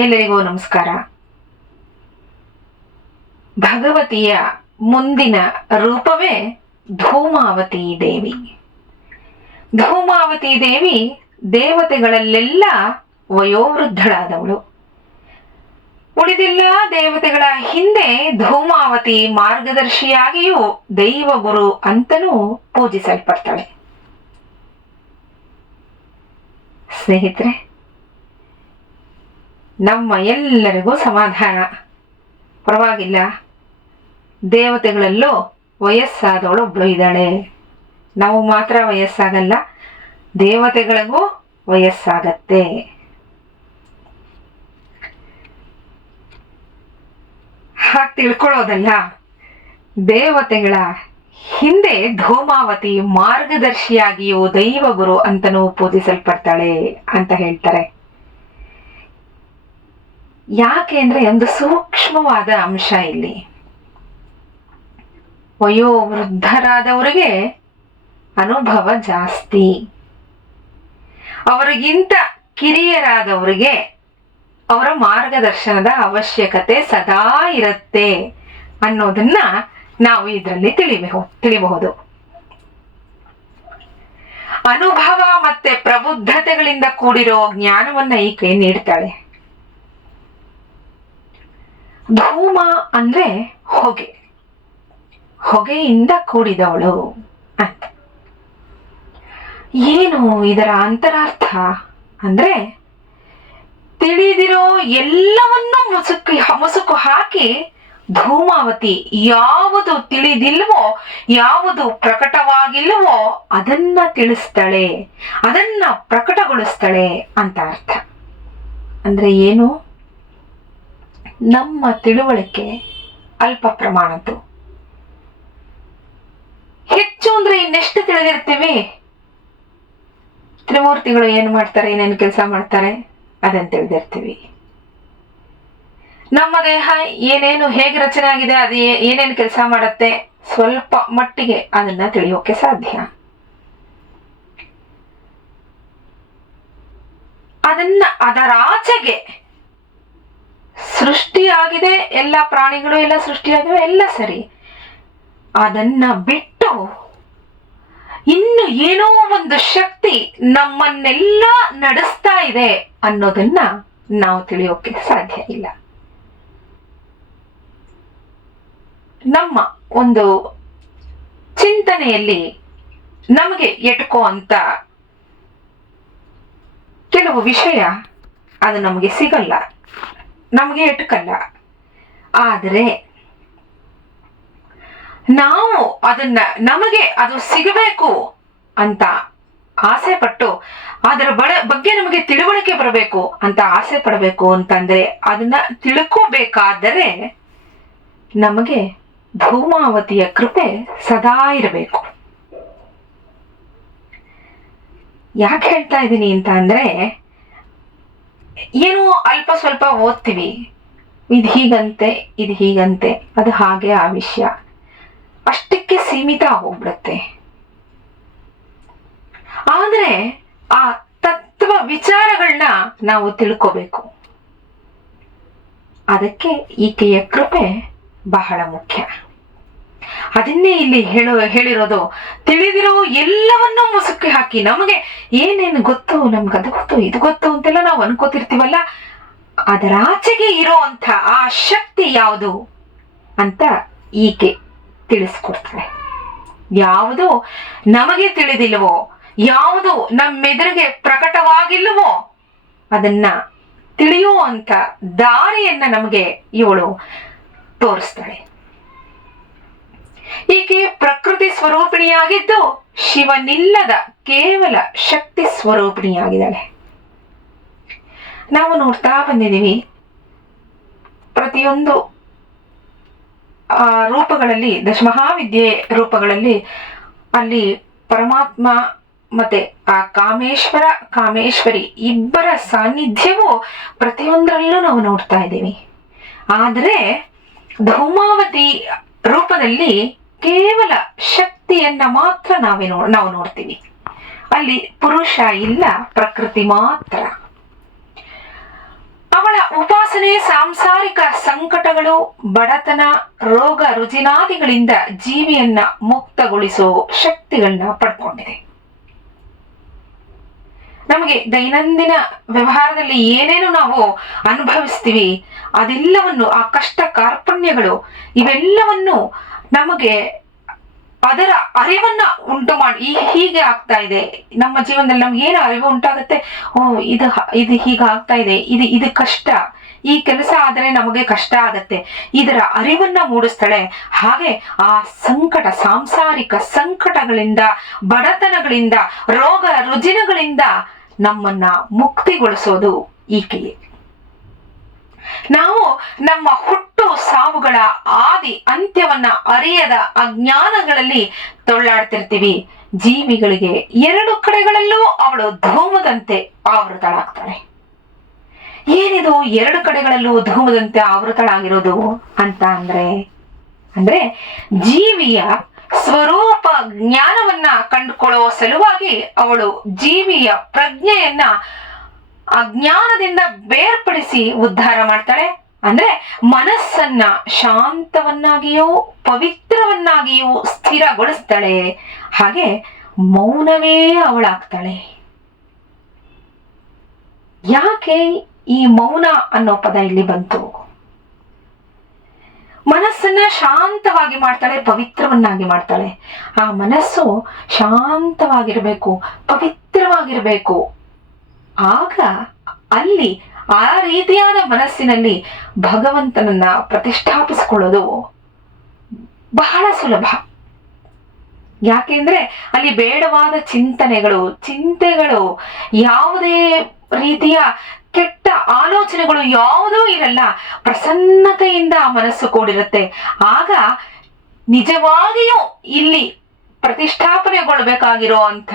ಎಲ್ಲರಿಗೂ ನಮಸ್ಕಾರ. ಭಗವತಿಯ ಮುಂದಿನ ರೂಪವೇ ಧೂಮಾವತಿ ದೇವಿ. ಧೂಮಾವತಿ ದೇವಿ ದೇವತೆಗಳಲ್ಲೆಲ್ಲ ವಯೋವೃದ್ಧಳಾದವಳು. ಉಳಿದೆಲ್ಲ ದೇವತೆಗಳ ಹಿಂದೆ ಧೂಮಾವತಿ ಮಾರ್ಗದರ್ಶಿಯಾಗಿಯೂ ದೈವಗುರು ಅಂತನೂ ಪೂಜಿಸಲ್ಪಡ್ತಾಳೆ. ಸ್ನೇಹಿತರೆ, ನಮ್ಮ ಎಲ್ಲರಿಗೂ ಸಮಾಧಾನ, ಪರವಾಗಿಲ್ಲ, ದೇವತೆಗಳಲ್ಲೂ ವಯಸ್ಸಾದವಳು ಒಬ್ಳು ಇದ್ದಾಳೆ. ನಾವು ಮಾತ್ರ ವಯಸ್ಸಾಗಲ್ಲ, ದೇವತೆಗಳಿಗೂ ವಯಸ್ಸಾಗತ್ತೆ. ಹಾಗೆ ತಿಳ್ಕೊಳ್ಳೋದಲ್ಲ, ದೇವತೆಗಳ ಹಿಂದೆ ಧೂಮಾವತಿ ಮಾರ್ಗದರ್ಶಿಯಾಗಿಯೂ ದೈವಗುರು ಅಂತನೂ ಪೂಜಿಸಲ್ಪಡ್ತಾಳೆ ಅಂತ ಹೇಳ್ತಾರೆ. ಯಾಕೆ ಅಂದ್ರೆ ಒಂದು ಸೂಕ್ಷ್ಮವಾದ ಅಂಶ ಇಲ್ಲಿ. ವಯೋವೃದ್ಧರಾದವರಿಗೆ ಅನುಭವ ಜಾಸ್ತಿ, ಅವರಿಗಿಂತ ಕಿರಿಯರಾದವರಿಗೆ ಅವರ ಮಾರ್ಗದರ್ಶನದ ಅವಶ್ಯಕತೆ ಸದಾ ಇರುತ್ತೆ ಅನ್ನೋದನ್ನ ನಾವು ಇದರಲ್ಲಿ ತಿಳಿಬಹುದು. ಅನುಭವ ಮತ್ತೆ ಪ್ರಬುದ್ಧತೆಗಳಿಂದ ಕೂಡಿರೋ ಜ್ಞಾನವನ್ನ ಈಕೆ ನೀಡ್ತಾಳೆ. ಧೂಮ ಅಂದ್ರೆ ಹೊಗೆ, ಹೊಗೆಯಿಂದ ಕೂಡಿದವಳು ಅಂತ. ಏನು ಇದರ ಅಂತರಾರ್ಥ ಅಂದ್ರೆ, ತಿಳಿದಿರೋ ಎಲ್ಲವನ್ನೂ ಮುಸುಕು ಹಾಕಿ ಧೂಮಾವತಿ ಯಾವುದು ತಿಳಿದಿಲ್ವೋ, ಯಾವುದು ಪ್ರಕಟವಾಗಿಲ್ವೋ ಅದನ್ನ ತಿಳಿಸ್ತಾಳೆ, ಅದನ್ನ ಪ್ರಕಟಗೊಳಿಸ್ತಾಳೆ ಅಂತ ಅರ್ಥ. ಅಂದ್ರೆ ಏನು? ನಮ್ಮ ತಿಳುವಳಿಕೆ ಅಲ್ಪ ಪ್ರಮಾಣದ್ದು. ಹೆಚ್ಚು ಅಂದ್ರೆ ಇನ್ನೆಷ್ಟು ತಿಳಿದಿರ್ತೀವಿ? ತ್ರಿಮೂರ್ತಿಗಳು ಏನು ಮಾಡ್ತಾರೆ, ಏನೇನು ಕೆಲಸ ಮಾಡ್ತಾರೆ ಅದನ್ನ ತಿಳಿದಿರ್ತೀವಿ. ನಮ್ಮ ದೇಹ ಏನೇನು ಹೇಗೆ ರಚನೆ ಆಗಿದೆ, ಅದು ಏನೇನು ಕೆಲಸ ಮಾಡತ್ತೆ, ಸ್ವಲ್ಪ ಮಟ್ಟಿಗೆ ಅದನ್ನ ತಿಳಿಯೋಕೆ ಸಾಧ್ಯ. ಅದರಾಚೆಗೆ ಸೃಷ್ಟಿಯಾಗಿದೆ, ಎಲ್ಲ ಪ್ರಾಣಿಗಳು ಎಲ್ಲ ಸೃಷ್ಟಿಯಾಗಿವೆ, ಎಲ್ಲ ಸರಿ. ಅದನ್ನ ಬಿಟ್ಟು ಇನ್ನು ಏನೋ ಒಂದು ಶಕ್ತಿ ನಮ್ಮನ್ನೆಲ್ಲ ನಡೆಸ್ತಾ ಇದೆ ಅನ್ನೋದನ್ನ ನಾವು ತಿಳಿಯೋಕೆ ಸಾಧ್ಯ ಇಲ್ಲ. ನಮ್ಮ ಒಂದು ಚಿಂತನೆಯಲ್ಲಿ ನಮಗೆ ಎಟುಕೋ ಅಂತ ಕೆಲವು ವಿಷಯ ಅದು ನಮಗೆ ಸಿಗಲ್ಲ, ನಮಗೆ ಎಟುಕಲ್ಲ. ಆದರೆ ನಾವು ಅದನ್ನ ನಮಗೆ ಅದು ಸಿಗಬೇಕು ಅಂತ ಆಸೆ ಪಟ್ಟು, ಅದರ ಬಗ್ಗೆ ನಮಗೆ ತಿಳುವಳಿಕೆ ಬರಬೇಕು ಅಂತ ಆಸೆ ಪಡಬೇಕು ಅಂತಂದ್ರೆ, ಅದನ್ನ ತಿಳ್ಕೋಬೇಕಾದರೆ ನಮಗೆ ಧೂಮಾವತಿಯ ಕೃಪೆ ಸದಾ ಇರಬೇಕು. ಯಾಕೆ ಹೇಳ್ತಾ ಇದ್ದೀನಿ ಅಂತ ಅಂದ್ರೆ, ಏನೋ ಅಲ್ಪ ಸ್ವಲ್ಪ ಓದ್ತೀವಿ, ಇದು ಹೀಗಂತೆ, ಇದು ಹೀಗಂತೆ, ಅದು ಹಾಗೆ, ಆ ವಿಷಯ ಅಷ್ಟಕ್ಕೆ ಸೀಮಿತ ಹೋಗ್ಬಿಡುತ್ತೆ. ಆದ್ರೆ ಆ ತತ್ವ ವಿಚಾರಗಳನ್ನ ನಾವು ತಿಳ್ಕೋಬೇಕು. ಅದಕ್ಕೆ ಈಕೆಯ ಕೃಪೆ ಬಹಳ ಮುಖ್ಯ. ಅದನ್ನೇ ಇಲ್ಲಿ ಹೇಳಿರೋದು, ತಿಳಿದಿರೋ ಎಲ್ಲವನ್ನೂ ಮುಸುಕಿ ಹಾಕಿ ನಮಗೆ ಏನೇನು ಗೊತ್ತು, ನಮ್ಗೆ ಅದು ಗೊತ್ತು, ಇದು ಗೊತ್ತು ಅಂತೆಲ್ಲ ನಾವು ಅನ್ಕೋತಿರ್ತೀವಲ್ಲ, ಅದರಾಚೆಗೆ ಇರೋ ಅಂತ ಆ ಶಕ್ತಿ ಯಾವುದು ಅಂತ ಈಕೆ ತಿಳಿಸ್ಕೊಡ್ತಾಳೆ. ಯಾವುದು ನಮಗೆ ತಿಳಿದಿಲ್ವೋ, ಯಾವುದು ನಮ್ಮೆದುರಿಗೆ ಪ್ರಕಟವಾಗಿಲ್ವೋ ಅದನ್ನ ತಿಳಿಯುವಂತ ದಾರಿಯನ್ನ ನಮಗೆ ಇವಳು ತೋರಿಸ್ತಾಳೆ. ಈಕೆ ಪ್ರಕೃತಿ ಸ್ವರೂಪಿಣಿಯಾಗಿದ್ದು ಶಿವನಿಲ್ಲದ ಕೇವಲ ಶಕ್ತಿ ಸ್ವರೂಪಿಣಿಯಾಗಿದ್ದಾಳೆ. ನಾವು ನೋಡ್ತಾ ಬಂದಿದ್ದೀವಿ, ಪ್ರತಿಯೊಂದು ರೂಪಗಳಲ್ಲಿ, ದಶಮಹಾವಿದ್ಯೆ ರೂಪಗಳಲ್ಲಿ ಅಲ್ಲಿ ಪರಮಾತ್ಮ ಮತ್ತೆ ಆ ಕಾಮೇಶ್ವರ ಕಾಮೇಶ್ವರಿ ಇಬ್ಬರ ಸಾನ್ನಿಧ್ಯವೂ ಪ್ರತಿಯೊಂದರಲ್ಲೂ ನಾವು ನೋಡ್ತಾ ಇದ್ದೀವಿ. ಆದರೆ ಧೂಮಾವತಿ ರೂಪದಲ್ಲಿ ಕೇವಲ ಶಕ್ತಿಯನ್ನ ಮಾತ್ರ ನಾವು ನೋಡ್ತೀವಿ. ಅಲ್ಲಿ ಪುರುಷ ಇಲ್ಲ, ಪ್ರಕೃತಿ ಮಾತ್ರ. ಅವಳ ದುರ್ವಾಸನೆ ಸಾಂಸಾರಿಕ ಸಂಕಟಗಳು, ಬಡತನ, ರೋಗ ರುಜಿನಾದಿಗಳಿಂದ ಜೀವಿಯನ್ನ ಮುಕ್ತಗೊಳಿಸೋ ಶಕ್ತಿಗಳನ್ನ ಪಡ್ಕೊಂಡಿದೆ. ನಮಗೆ ದೈನಂದಿನ ವ್ಯವಹಾರದಲ್ಲಿ ಏನೇನು ನಾವು ಅನುಭವಿಸ್ತೀವಿ ಅದೆಲ್ಲವನ್ನು, ಆ ಕಷ್ಟ ಕಾರ್ಪಣ್ಯಗಳು ಇವೆಲ್ಲವನ್ನು ನಮಗೆ ಅದರ ಅರಿವನ್ನ ಉಂಟು ಮಾಡಿ, ಹೀಗೆ ಆಗ್ತಾ ಇದೆ ನಮ್ಮ ಜೀವನದಲ್ಲಿ, ನಮ್ಗೆ ಏನು ಅರಿವು ಉಂಟಾಗುತ್ತೆ, ಇದು ಹೀಗೆ ಆಗ್ತಾ ಇದೆ, ಇದು ಕಷ್ಟ, ಈ ಕೆಲಸ ಆದರೆ ನಮಗೆ ಕಷ್ಟ ಆಗತ್ತೆ, ಇದರ ಅರಿವನ್ನ ಮೂಡಿಸ್ತಾಳೆ. ಹಾಗೆ ಆ ಸಂಕಟ, ಸಾಂಸಾರಿಕ ಸಂಕಟಗಳಿಂದ, ಬಡತನಗಳಿಂದ, ರೋಗ ರುಜಿನಗಳಿಂದ ನಮ್ಮನ್ನ ಮುಕ್ತಿಗೊಳಿಸೋದು ಈಕೆಯೇ. ನಾವು ನಮ್ಮ ಹುಟ್ಟು ಸಾವುಗಳ ಆದಿ ಅಂತ್ಯವನ್ನ ಅರಿಯದ ಅಜ್ಞಾನಗಳಲ್ಲಿ ತೊಳ್ಳಾಡ್ತಿರ್ತೀವಿ. ಜೀವಿಗಳಿಗೆ ಎರಡು ಕಡೆಗಳಲ್ಲೂ ಅವಳು ಧೂಮದಂತೆ ಆವೃತಳಾಗ್ತಾಳೆ. ಏನಿದು ಎರಡು ಕಡೆಗಳಲ್ಲೂ ಧೂಮದಂತೆ ಆವೃತಳಾಗಿರೋದು ಅಂತ ಅಂದ್ರೆ ಜೀವಿಯ ಸ್ವರೂಪ ಜ್ಞಾನವನ್ನ ಕಂಡುಕೊಳ್ಳುವ ಸಲುವಾಗಿ ಅವಳು ಜೀವಿಯ ಪ್ರಜ್ಞೆಯನ್ನ ಅಜ್ಞಾನದಿಂದ ಬೇರ್ಪಡಿಸಿ ಉದ್ಧಾರ ಮಾಡ್ತಾಳೆ. ಅಂದ್ರೆ ಮನಸ್ಸನ್ನ ಶಾಂತವನ್ನಾಗಿಯೂ ಪವಿತ್ರವನ್ನಾಗಿಯೂ ಸ್ಥಿರಗೊಳಿಸ್ತಾಳೆ. ಹಾಗೆ ಮೌನವೇ ಅವಳಾಗ್ತಾಳೆ. ಯಾಕೆ ಈ ಮೌನ ಅನ್ನೋ ಪದ ಇಲ್ಲಿ ಬಂತು? ಮನಸ್ಸನ್ನ ಶಾಂತವಾಗಿ ಮಾಡ್ತಾಳೆ, ಪವಿತ್ರವನ್ನಾಗಿ ಮಾಡ್ತಾಳೆ. ಆ ಮನಸ್ಸು ಶಾಂತವಾಗಿರ್ಬೇಕು, ಪವಿತ್ರವಾಗಿರ್ಬೇಕು. ಆಗ ಅಲ್ಲಿ ಆ ರೀತಿಯಾದ ಮನಸ್ಸಿನಲ್ಲಿ ಭಗವಂತನನ್ನ ಪ್ರತಿಷ್ಠಾಪಿಸಿಕೊಳ್ಳೋದು ಬಹಳ ಸುಲಭ. ಯಾಕೆಂದ್ರೆ ಅಲ್ಲಿ ಬೇಡವಾದ ಚಿಂತೆಗಳು, ಯಾವುದೇ ರೀತಿಯ ಕೆಟ್ಟ ಆಲೋಚನೆಗಳು ಯಾವುದೂ ಇರಲ್ಲ. ಪ್ರಸನ್ನತೆಯಿಂದ ಆ ಮನಸ್ಸು ಕೂಡಿರುತ್ತೆ. ಆಗ ನಿಜವಾಗಿಯೂ ಇಲ್ಲಿ ಪ್ರತಿಷ್ಠಾಪನೆಗೊಳ್ಬೇಕಾಗಿರೋ ಅಂತ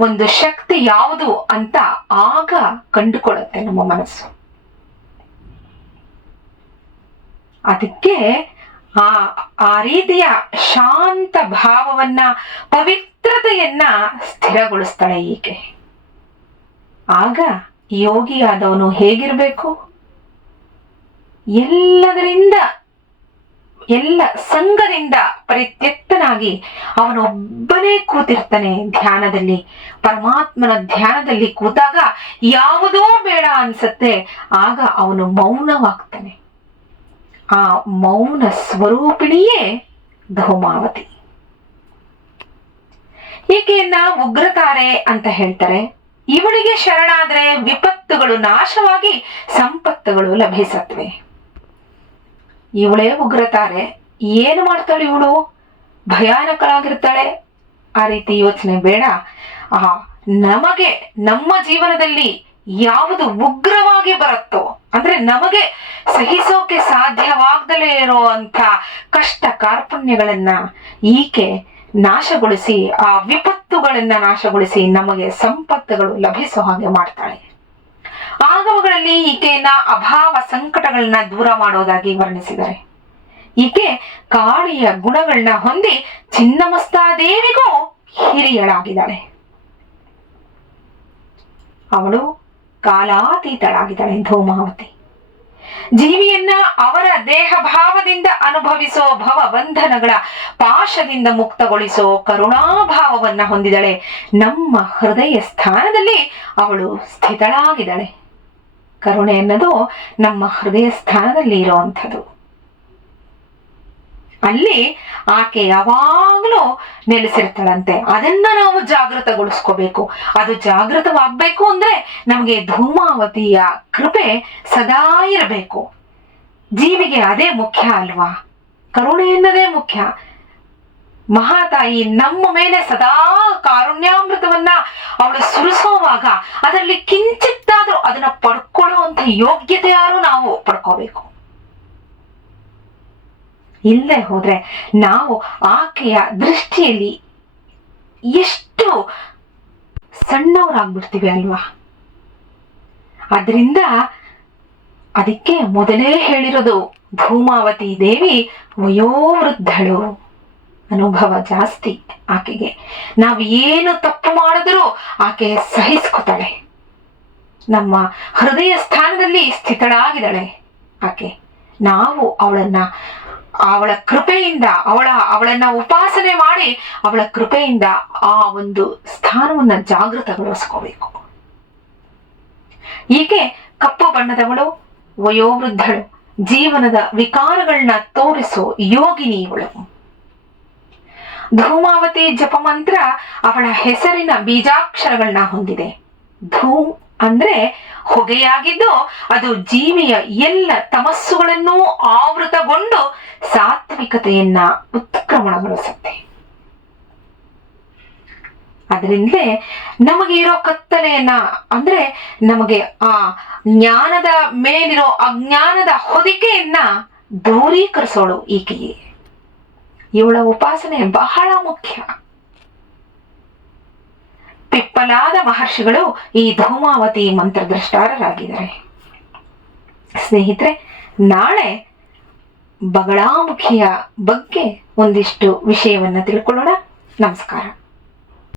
ಒಂದು ಶಕ್ತಿ ಯಾವುದು ಅಂತ ಆಗ ಕಂಡುಕೊಳ್ಳುತ್ತೆ ನಮ್ಮ ಮನಸ್ಸು. ಅದಕ್ಕೆ ಆ ರೀತಿಯ ಶಾಂತ ಭಾವವನ್ನ, ಪವಿತ್ರತೆಯನ್ನ ಸ್ಥಿರಗೊಳಿಸ್ತಾಳೆ ಈಕೆ. ಆಗ ಯೋಗಿಯಾದವನು ಹೇಗಿರ್ಬೇಕು? ಎಲ್ಲ ಸಂಘದಿಂದ ಪರಿತ್ಯಕ್ತನಾಗಿ ಅವನೊಬ್ಬನೇ ಕೂತಿರ್ತಾನೆ ಧ್ಯಾನದಲ್ಲಿ. ಪರಮಾತ್ಮನ ಧ್ಯಾನದಲ್ಲಿ ಕೂತಾಗ ಯಾವುದೋ ಬೇಡ ಅನ್ಸತ್ತೆ. ಆಗ ಅವನು ಮೌನವಾಗ್ತಾನೆ. ಆ ಮೌನ ಸ್ವರೂಪಿಣಿಯೇ ಧೂಮಾವತಿ. ಈಕೆಯನ್ನ ಉಗ್ರತಾರೆ ಅಂತ ಹೇಳ್ತಾರೆ. ಇವಳಿಗೆ ಶರಣಾದ್ರೆ ವಿಪತ್ತುಗಳು ನಾಶವಾಗಿ ಸಂಪತ್ತುಗಳು ಲಭಿಸತ್ವೆ. ಇವಳೇ ಉಗ್ರತಾರೆ. ಏನು ಮಾಡ್ತಾಳೆ ಇವಳು? ಭಯಾನಕಳಾಗಿರ್ತಾಳೆ. ಆ ರೀತಿ ಯೋಚನೆ ಬೇಡ. ನಮಗೆ ನಮ್ಮ ಜೀವನದಲ್ಲಿ ಯಾವುದು ಉಗ್ರವಾಗಿ ಬರುತ್ತೋ, ಅಂದ್ರೆ ನಮಗೆ ಸಹಿಸೋಕೆ ಸಾಧ್ಯವಾಗದಲೇ ಇರುವಂತ ಕಷ್ಟ ಕಾರ್ಪಣ್ಯಗಳನ್ನ ಈಕೆ ನಾಶಗೊಳಿಸಿ, ಆ ವಿಪತ್ತುಗಳನ್ನ ನಾಶಗೊಳಿಸಿ ನಮಗೆ ಸಂಪತ್ತುಗಳು ಲಭಿಸೋ ಹಾಗೆ ಮಾಡ್ತಾಳೆ. ಆಗಮಗಳಲ್ಲಿ ಈಕೆಯನ್ನ ಅಭಾವ ಸಂಕಟಗಳನ್ನ ದೂರ ಮಾಡೋದಾಗಿ ವರ್ಣಿಸಿದ್ದಾರೆ. ಈಕೆ ಕಾಳಿಯ ಗುಣಗಳನ್ನ ಹೊಂದಿ ಚಿನ್ನಮಸ್ತಾದೇವಿಗೂ ಹಿರಿಯಳಾಗಿದ್ದಾಳೆ. ಅವಳು ಕಾಲಾತೀತಳಾಗಿದ್ದಾಳೆ ಧೂಮಾವತಿ. ಜೀವಿಯನ್ನ ಅವರ ದೇಹ ಭಾವದಿಂದ ಅನುಭವಿಸೋ ಭವ ಬಂಧನಗಳ ಪಾಶದಿಂದ ಮುಕ್ತಗೊಳಿಸೋ ಕರುಣಾಭಾವವನ್ನ ಹೊಂದಿದಳೆ. ನಮ್ಮ ಹೃದಯ ಸ್ಥಾನದಲ್ಲಿ ಅವಳು ಸ್ಥಿತಳಾಗಿದ್ದಾಳೆ. ಕರುಣೆ ಅನ್ನೋದು ನಮ್ಮ ಹೃದಯ ಸ್ಥಾನದಲ್ಲಿ ಇರುವಂಥದ್ದು. ಅಲ್ಲಿ ಆಕೆ ಯಾವಾಗ್ಲೂ ನೆಲೆಸಿರ್ತಾಳಂತೆ. ಅದನ್ನ ನಾವು ಜಾಗೃತಗೊಳಿಸ್ಕೋಬೇಕು. ಅದು ಜಾಗೃತವಾಗ್ಬೇಕು ಅಂದ್ರೆ ನಮಗೆ ಧೂಮಾವತಿಯ ಕೃಪೆ ಸದಾ ಇರಬೇಕು. ಜೀವಿಗೆ ಅದೇ ಮುಖ್ಯ ಅಲ್ವಾ? ಕರುಣೆ ಎನ್ನದೇ ಮುಖ್ಯ. ಮಹಾತಾಯಿ ನಮ್ಮ ಮೇಲೆ ಸದಾ ಕಾರುಣ್ಯಾಮೃತವನ್ನ ಅವಳು ಸುರಿಸೋವಾಗ ಅದರಲ್ಲಿ ಕಿಂಚಿತ್ತಾದ್ರೂ ಅದನ್ನ ಪಡ್ಕೊಳ್ಳುವಂತ ಯೋಗ್ಯತೆ ಯಾರು ನಾವು ಪಡ್ಕೋಬೇಕು. ಇಲ್ಲದೆ ಹೋದ್ರೆ ನಾವು ಆಕೆಯ ದೃಷ್ಟಿಯಲ್ಲಿ ಎಷ್ಟು ಸಣ್ಣವರಾಗ್ಬಿಡ್ತೀವಿ ಅಲ್ವಾ? ಅದರಿಂದ ಅದಕ್ಕೆ ಮೊದಲೇ ಹೇಳಿರೋದು, ಧೂಮಾವತಿ ದೇವಿ ವಯೋವೃದ್ಧಳು, ಅನುಭವ ಜಾಸ್ತಿ ಆಕೆಗೆ. ನಾವು ಏನು ತಪ್ಪು ಮಾಡಿದ್ರೂ ಆಕೆ ಸಹಿಸ್ಕೊತಾಳೆ. ನಮ್ಮ ಹೃದಯ ಸ್ಥಾನದಲ್ಲಿ ಸ್ಥಿತಳಾಗಿದ್ದಾಳೆ. ಆಕೆ. ನಾವು ಅವಳ ಕೃಪೆಯಿಂದ ಅವಳನ್ನ ಉಪಾಸನೆ ಮಾಡಿ ಅವಳ ಕೃಪೆಯಿಂದ ಆ ಒಂದು ಸ್ಥಾನವನ್ನ ಜಾಗೃತಗೊಳಿಸ್ಕೋಬೇಕು. ಈಕೆ ಕಪ್ಪು ಬಣ್ಣದವಳು, ವಯೋವೃದ್ಧಳು, ಜೀವನದ ವಿಕಾರಗಳನ್ನ ತೋರಿಸೋ ಯೋಗಿನಿ ಇವಳು. ಧೂಮಾವತಿ ಜಪಮಂತ್ರ ಅವಳ ಹೆಸರಿನ ಬೀಜಾಕ್ಷರಗಳನ್ನ ಹೊಂದಿದೆ. ಧೂಮ್ ಅಂದ್ರೆ ಹೊಗೆಯಾಗಿದ್ದು ಅದು ಜೀವಿಯ ಎಲ್ಲ ತಮಸ್ಸುಗಳನ್ನೂ ಆವೃತಗೊಂಡು ಸಾತ್ವಿಕತೆಯನ್ನ ಉತ್ಕ್ರಮಣಗೊಳಿಸುತ್ತೆ. ಅದರಿಂದಲೇ ನಮಗೆ ಇರೋ ಕತ್ತಲೆಯನ್ನ, ಅಂದ್ರೆ ನಮಗೆ ಆ ಜ್ಞಾನದ ಮೇಲಿರೋ ಅಜ್ಞಾನದ ಹೊದಿಕೆಯನ್ನ ದೂರೀಕರಿಸೋಳು ಈಕೆಯೇ. ಇವಳ ಉಪಾಸನೆ ಬಹಳ ಮುಖ್ಯ. ಪಿಪ್ಪಲಾದ ಮಹರ್ಷಿಗಳು ಈ ಧೂಮಾವತಿ ಮಂತ್ರದ್ರಷ್ಟಾರರಾಗಿದ್ದಾರೆ. ಸ್ನೇಹಿತರೆ, ನಾಳೆ ಬಗಳಾಮುಖಿಯ ಬಗ್ಗೆ ಒಂದಿಷ್ಟು ವಿಷಯವನ್ನ ತಿಳ್ಕೊಳ್ಳೋಣ. ನಮಸ್ಕಾರ.